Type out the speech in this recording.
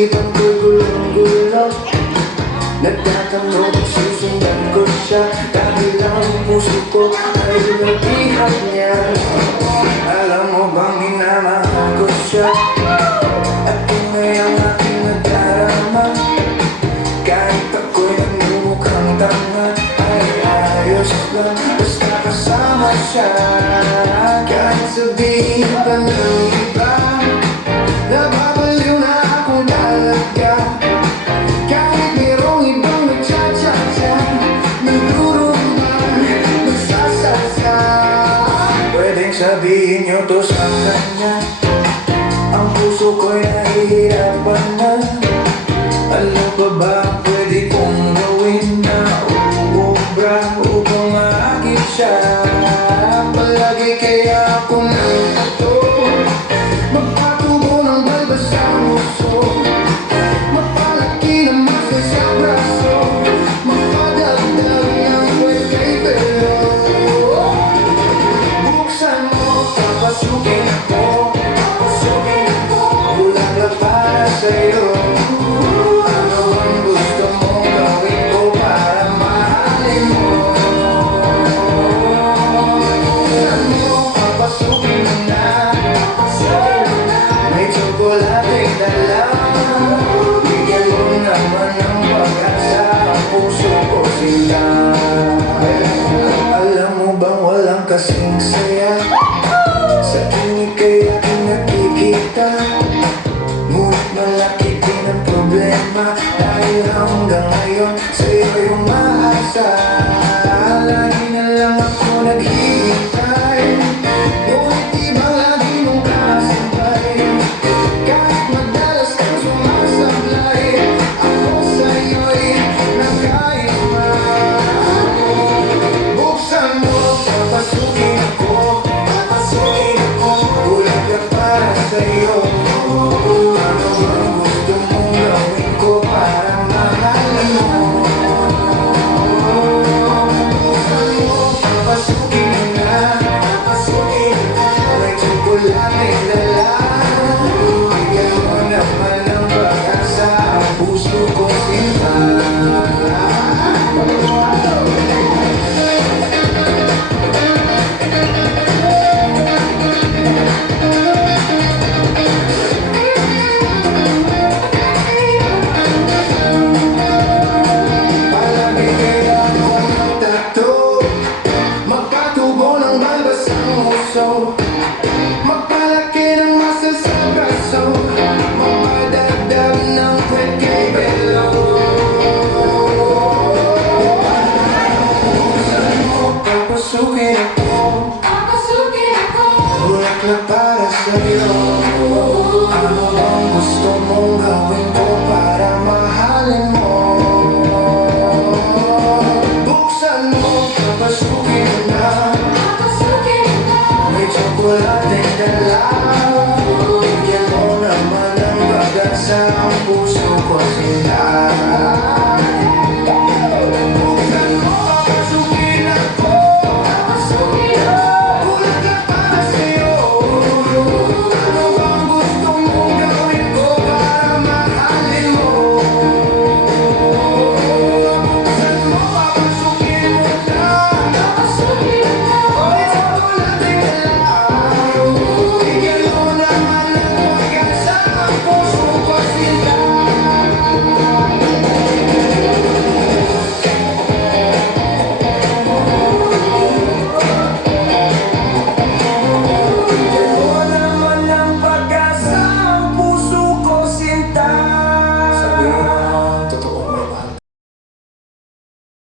Isipan ko'y gulong-gulo, nagtatanong kung susundan ko siya. Dahil ang puso ko ay lumihan niya. Alam mo bang minamahal ko siya, at kung ngayong aking nadarama, kahit ako'y nagmumukhang tanga, ay ayos lang basta kasama siya. Kahit sabihin pa ng iba, nababaliw na ako talaga. Kahit merong ibang nagtsatsa-tsa, nagduruma, nagsasasa, pwedeng sabihin niyo to sa kanya. Ang puso ko'y nahihirapan na. Alam ba ba pwede kong gawin na uubra upang maakit siya? Palagi kaya ako ng ato, magpatubo ng balbas sa puso, magpalaki ng masa sa braso, magpadagdag ng kwet kay pelo. Buksan mo, papasukin ako, bulaklak para sa'yo. Ano ang gusto mong gawin ko para mahalin mo? Buksan mo, papasukin mo na, may tsokolateng dala. Bigyan mo naman ng pag-asa ang puso ko sila. Alam mo bang walang kasing saya sa tuwing kay aking nakikita? Ngunit malaki din ang problema, dahil hanggang ngayon sa'yo'y umaasa. Lagi na lang ako naghihintay, ngunit di ba lagi mong kasabay? Kahit madalas kang sumasablay, ako sa'yo'y nagkaisma. Buksan mo, papasukin ako, bulaklak para sa'yo. Ano ang gusto mong gawin ko para mahalin mo? Buksan mo, papasukin mo na, may tsokolateng dala. Bigyan mo naman ng pag-asa ang puso ko sinta. Palagi kaya akong nagtato, magpatubo ng balbas ang puso, magpalaki ng masa sa braso, magpadagdag ng kwet kay pelo. Buksan mo, papasukin ako, bulaklak para sa'yo. Ano ang gusto mong gawin ko para mahalin mo? Buksan mo, papasukin mo na, may tsokolateng dala.